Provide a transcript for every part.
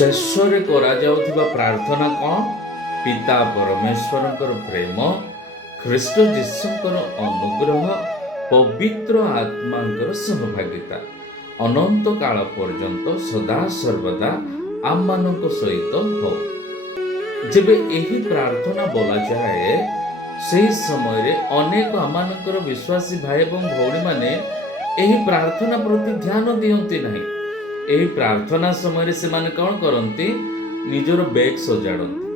ଶେଷରେ କରାଯାଉଥିବା ପ୍ରାର୍ଥନା କ'ଣ? ପିତା ପରମେଶ୍ୱରଙ୍କର ପ୍ରେମ, ଖ୍ରୀଷ୍ଟ ଯୀଶୁଙ୍କର ଅନୁଗ୍ରହ, ପବିତ୍ର ଆତ୍ମାଙ୍କର ସହଭାଗିତା ଅନନ୍ତ କାଳ ପର୍ଯ୍ୟନ୍ତ ସଦାସର୍ବଦା ଆମମାନଙ୍କ ସହିତ ହଉ। ଯେବେ ଏହି ପ୍ରାର୍ଥନା ବୋଲାଯାଏ, ସେହି ସମୟରେ ଅନେକ ଆମମାନଙ୍କର ବିଶ୍ୱାସୀ ଭାଇ ଏବଂ ଭଉଣୀମାନେ ଏହି ପ୍ରାର୍ଥନା ପ୍ରତି ଧ୍ୟାନ ଦିଅନ୍ତି ନାହିଁ। ଏହି ପ୍ରାର୍ଥନା ସମୟରେ ସେମାନେ କ'ଣ କରନ୍ତି? ନିଜର ବ୍ୟାଗ୍ ସଜାଡ଼ନ୍ତି,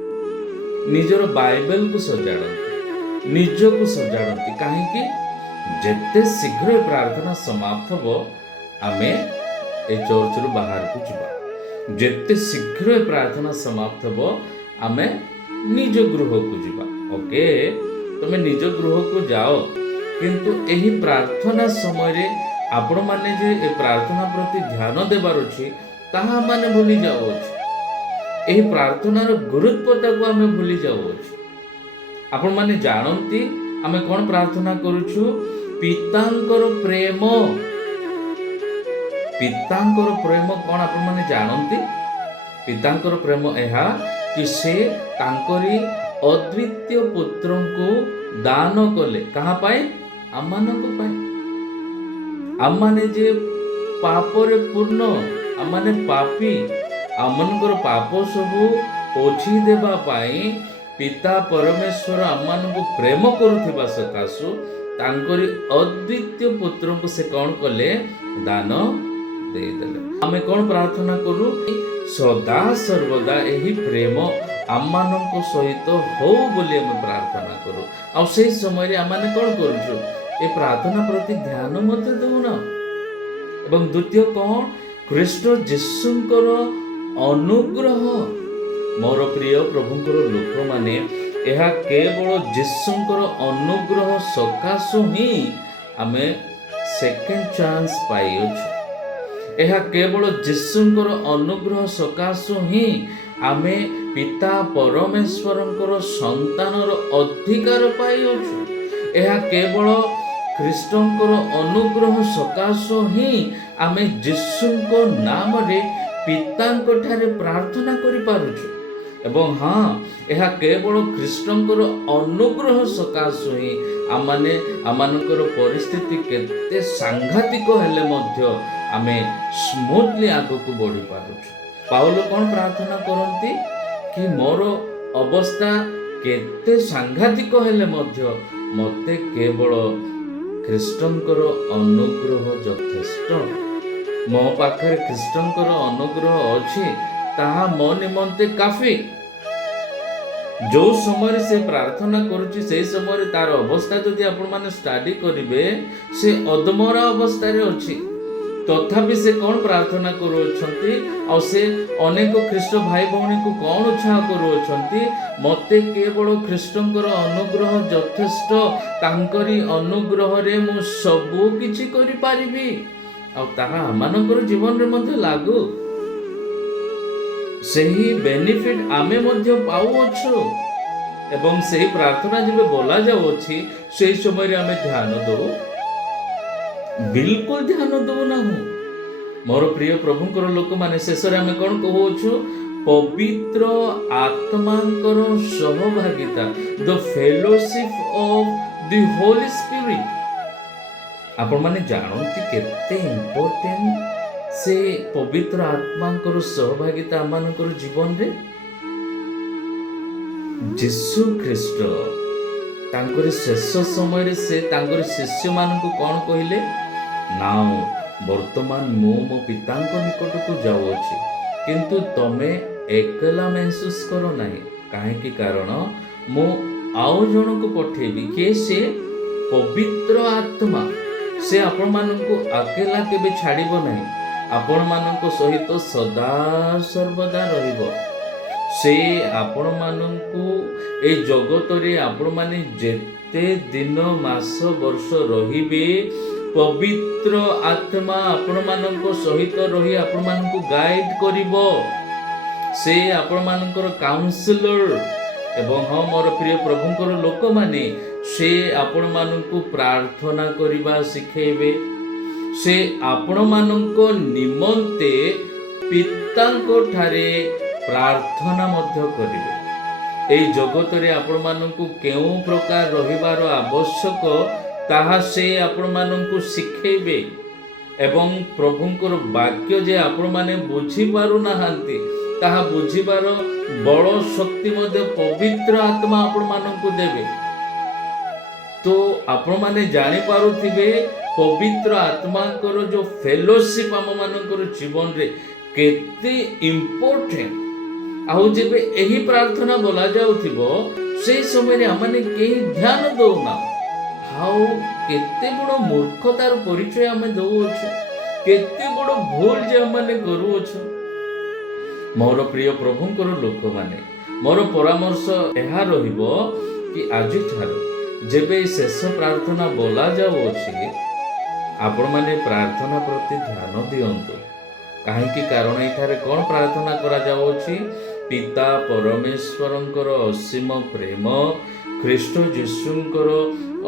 ନିଜର ବାଇବେଲକୁ ସଜାଡ଼ନ୍ତି, ନିଜକୁ ସଜାଡ଼ନ୍ତି। କାହିଁକି? ଯେତେ ଶୀଘ୍ର ଏ ପ୍ରାର୍ଥନା ସମାପ୍ତ ହେବ ଆମେ ଏ ଚର୍ଚ୍ଚରୁ ବାହାରକୁ ଯିବା। ଯେତେ ଶୀଘ୍ର ଏ ପ୍ରାର୍ଥନା ସମାପ୍ତ ହେବ ଆମେ ନିଜ ଗୃହକୁ ଯିବା। ଓକେ, ତମେ ନିଜ ଗୃହକୁ ଯାଅ, କିନ୍ତୁ ଏହି ପ୍ରାର୍ଥନା ସମୟରେ ଆପଣମାନେ ଯେ ଏ ପ୍ରାର୍ଥନା ପ୍ରତି ଧ୍ୟାନ ଦେବାର ଅଛି ତାହା ଆମେ ଭୁଲି ଯାଉଅଛୁ। ଏହି ପ୍ରାର୍ଥନାର ଗୁରୁତ୍ୱଟାକୁ ଆମେ ଭୁଲି ଯାଉଅଛୁ। ଆପଣମାନେ ଜାଣନ୍ତି ଆମେ କ'ଣ ପ୍ରାର୍ଥନା କରୁଛୁ? ପିତାଙ୍କର ପ୍ରେମ। ପିତାଙ୍କର ପ୍ରେମ କ'ଣ ଆପଣମାନେ ଜାଣନ୍ତି? ପିତାଙ୍କର ପ୍ରେମ ଏହା କି ସେ ତାଙ୍କରି ଅଦ୍ୱିତୀୟ ପୁତ୍ରଙ୍କୁ ଦାନ କଲେ। କାହା ପାଇଁ? ଆମମାନଙ୍କ ପାଇଁ। ଆମମାନେ ଯେ ପାପରେ ପୂର୍ଣ୍ଣ, ଆମମାନେ ପାପୀ, ଆମମାନଙ୍କର ପାପ ସବୁ ପୋଛି ଦେବା ପାଇଁ ପିତା ପରମେଶ୍ୱର ଆମମାନଙ୍କୁ ପ୍ରେମ କରୁଥିବା ସକାଶୁ ତାଙ୍କରି ଅଦ୍ୱିତୀୟ ପୁତ୍ରଙ୍କୁ ସେ କ'ଣ କଲେ? ଦାନ ଦେଇଦେଲେ। ଆମେ କ'ଣ ପ୍ରାର୍ଥନା କରୁ? ସଦା ସର୍ବଦା ଏହି ପ୍ରେମ ଆମମାନଙ୍କ ସହିତ ହଉ ବୋଲି ଆମେ ପ୍ରାର୍ଥନା କରୁ। ଆଉ ସେହି ସମୟରେ ଆମେ କ'ଣ କରୁଛୁ? ଏ ପ୍ରାର୍ଥନା ପ୍ରତି ଧ୍ୟାନ ମଧ୍ୟ ଦେଉନା। ଏବଂ ଦ୍ୱିତୀୟ କ'ଣ? ଖ୍ରୀଷ୍ଟ ଯୀଶୁଙ୍କର ଅନୁଗ୍ରହ। ମୋର ପ୍ରିୟ ପ୍ରଭୁଙ୍କର ଲୋକମାନେ, ଏହା କେବଳ ଯୀଶୁଙ୍କର ଅନୁଗ୍ରହ ସକାଶୁ ହିଁ ଆମେ ସେକେଣ୍ଡ ଚାନ୍ସ ପାଇଅଛୁ। ଏହା କେବଳ ଯୀଶୁଙ୍କର ଅନୁଗ୍ରହ ସକାଶୁ ହିଁ ଆମେ ପିତା ପରମେଶ୍ୱରଙ୍କର ସନ୍ତାନର ଅଧିକାର ପାଇଅଛୁ। ଏହା କେବଳ ଖ୍ରୀଷ୍ଟଙ୍କର ଅନୁଗ୍ରହ ସକାଶୁ ହିଁ ଆମେ ଯୀଶୁଙ୍କ ନାମରେ ପିତାଙ୍କ ଠାରେ ପ୍ରାର୍ଥନା କରିପାରୁଛୁ। ଏବଂ ହଁ, ଏହା କେବଳ ଖ୍ରୀଷ୍ଟଙ୍କର ଅନୁଗ୍ରହ ସକାଶୁ ହିଁ ଆମମାନଙ୍କର ପରିସ୍ଥିତି କେତେ ସାଂଘାତିକ ହେଲେ ମଧ୍ୟ ଆମେ ସ୍ମୁଥଲି ଆଗକୁ ବଢ଼ିପାରୁଛୁ। ପାଉଲ କ'ଣ ପ୍ରାର୍ଥନା କରନ୍ତି? କି ମୋର ଅବସ୍ଥା କେତେ ସାଂଘାତିକ ହେଲେ ମଧ୍ୟ ମୋତେ କେବଳ ଖ୍ରୀଷ୍ଟଙ୍କର ଅନୁଗ୍ରହ ଯଥେଷ୍ଟ। ମୋ ପାଖରେ ଖ୍ରୀଷ୍ଟଙ୍କର ଅନୁଗ୍ରହ ଅଛି, ତାହା ମୋ ନିମନ୍ତେ କାଫି। ଯେଉଁ ସମୟରେ ସେ ପ୍ରାର୍ଥନା କରୁଛି ସେହି ସମୟରେ ତାର ଅବସ୍ଥା ଯଦି ଆପଣମାନେ ଷ୍ଟଡି କରିବେ, ସେ ଅଧମରା ଅବସ୍ଥାରେ ଅଛି। ତଥାପି ସେ କ'ଣ ପ୍ରାର୍ଥନା କରୁଅଛନ୍ତି? ଆଉ ସେ ଅନେକ ଖ୍ରୀଷ୍ଟ ଭାଇ ଭଉଣୀଙ୍କୁ କ'ଣ ଉତ୍ସାହ କରୁଅଛନ୍ତି? ମୋତେ କେବଳ ଖ୍ରୀଷ୍ଟଙ୍କର ଅନୁଗ୍ରହ ଯଥେଷ୍ଟ। ତାଙ୍କରି ଅନୁଗ୍ରହରେ ମୁଁ ସବୁ କିଛି କରିପାରିବି। ଆଉ ତାହା ଆମମାନଙ୍କର ଜୀବନରେ ମଧ୍ୟ ଲାଗୁ। ସେହି ବେନିଫିଟ୍ ଆମେ ମଧ୍ୟ ପାଉଅଛୁ। ଏବଂ ସେହି ପ୍ରାର୍ଥନା ଯେବେ ବୋଲା ଯାଉଅଛି ସେହି ସମୟରେ ଆମେ ଧ୍ୟାନ ଦେଉ? ବିଲକୁଲ ଧ୍ୟାନ ଦେଉନାହୁଁ। ମୋର ପ୍ରିୟ ପ୍ରଭୁଙ୍କର ଲୋକମାନେ, ଶେଷରେ ଆମେ କ'ଣ କହୁଅଛୁ? ପବିତ୍ର ଆତ୍ମାଙ୍କର ସହଭାଗିତା, the fellowship of the holy spirit. ଆପଣମାନେ ଜାଣନ୍ତି କେତେ ଇମ୍ପୋର୍ଟାଣ୍ଟ ସେ ପବିତ୍ର ଆତ୍ମାଙ୍କର ସହଭାଗିତା ଆମମାନଙ୍କର ଜୀବନରେ? ଯୀଶୁ ଖ୍ରୀଷ୍ଟ ତାଙ୍କର ଶେଷ ସମୟରେ ସେ ତାଙ୍କର ଶିଷ୍ୟମାନଙ୍କୁ କ'ଣ କହିଲେ? ନାଉ ବର୍ତ୍ତମାନ ମୁଁ ମୋ ପିତାଙ୍କ ନିକଟକୁ ଯାଉଅଛି, କିନ୍ତୁ ତମେ ଏକଲା ମେହସୁସ କର ନାହିଁ। କାହିଁକି? କାରଣ ମୁଁ ଆଉ ଜଣକୁ ପଠେଇବି, କିଏ ସେ? ପବିତ୍ର ଆତ୍ମା। ସେ ଆପଣମାନଙ୍କୁ ଏକଲା କେବେ ଛାଡ଼ିବ ନାହିଁ, ଆପଣମାନଙ୍କ ସହିତ ସଦା ସର୍ବଦା ରହିବ। ସେ ଆପଣମାନଙ୍କୁ এই ଜଗତରେ ଆପଣମାନେ ଯେତେ ଦିନ ମାସ ବର୍ଷ ରହିବେ, ପବିତ୍ର ଆତ୍ମା ଆପଣମାନଙ୍କ ସହିତ ରହି ଆପଣମାନଙ୍କୁ ଗାଇଡ୍ କରିବ। ସେ ଆପଣମାନଙ୍କର କାଉନ୍ସିଲର। ଏବଂ ହଁ ମୋର ପ୍ରିୟ ପ୍ରଭୁଙ୍କର ଲୋକମାନେ, ସେ ଆପଣମାନଙ୍କୁ ପ୍ରାର୍ଥନା କରିବା ଶିଖେଇବେ। ସେ ଆପଣମାନଙ୍କ ନିମନ୍ତେ ପିତା ପିତାଙ୍କ ଠାରେ ପ୍ରାର୍ଥନା ମଧ୍ୟ କରିବେ। এই ଜଗତରେ ଆପଣମାନଙ୍କୁ କେଉଁ ପ୍ରକାର ରହିବାର ଆବଶ୍ୟକ ତାହା ସେ ଆପଣମାନଙ୍କୁ ଶିଖେଇବେ। ଏବଂ ପ୍ରଭୁଙ୍କର ବାକ୍ୟ ଯେ ଆପଣମାନେ ବୁଝିପାରୁନାହାନ୍ତି ତାହା ବୁଝିବାର ବଳ ଶକ୍ତି ମଧ୍ୟ ପବିତ୍ର ଆତ୍ମା ଆପଣମାନଙ୍କୁ ଦେବେ। ତ ଆପଣମାନେ ଜାଣିପାରୁଥିବେ ପବିତ୍ର ଆତ୍ମାଙ୍କର ଯେଉଁ ଫେଲୋସିପ୍ ଆମମାନଙ୍କର ଜୀବନରେ କେତେ ଇମ୍ପୋର୍ଟାଣ୍ଟ। ଆଉ ଯେବେ ଏହି ପ୍ରାର୍ଥନା ବୋଲା ଯାଉଥିବ ସେଇ ସମୟରେ ଆମମାନେ କେହି ଧ୍ୟାନ ଦଉନା। ଆଉ କେତେ ବଡ଼ ମୂର୍ଖତାର ପରିଚୟ ଆମେ ଦଉଅଛୁ, କେତେ ବଡ଼ ଭୁଲ ଯେ ଆମମାନେ କରୁଅଛୁ। ମୋର ପ୍ରିୟ ପ୍ରଭୁଙ୍କର ଲୋକମାନେ, ମୋର ପରାମର୍ଶ ଏହା ରହିବ କି ଆଜିଠାରୁ ଯେବେ ଶେଷ ପ୍ରାର୍ଥନା ବୋଲା ଯାଉଅଛି ଆପଣମାନେ ପ୍ରାର୍ଥନା ପ୍ରତି ଧ୍ୟାନ ଦିଅନ୍ତୁ। କାହିଁକି? କାରଣ ଏଠାରେ କ'ଣ ପ୍ରାର୍ଥନା କରାଯାଉଛି? ପିତା ପରମେଶ୍ୱରଙ୍କର ଅସୀମ ପ୍ରେମ, ଖ୍ରୀଷ୍ଟ ଯୀଶୁଙ୍କର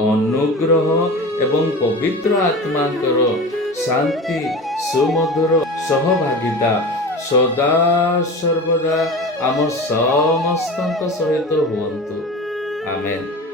ଅନୁଗ୍ରହ ଏବଂ ପବିତ୍ର ଆତ୍ମାଙ୍କର ଶାନ୍ତି ସୁମଧୁର ସହଭାଗିତା ସଦା ସର୍ବଦା ଆମ ସମସ୍ତଙ୍କ ସହିତ ହୁଅନ୍ତୁ। ଆମେନ୍।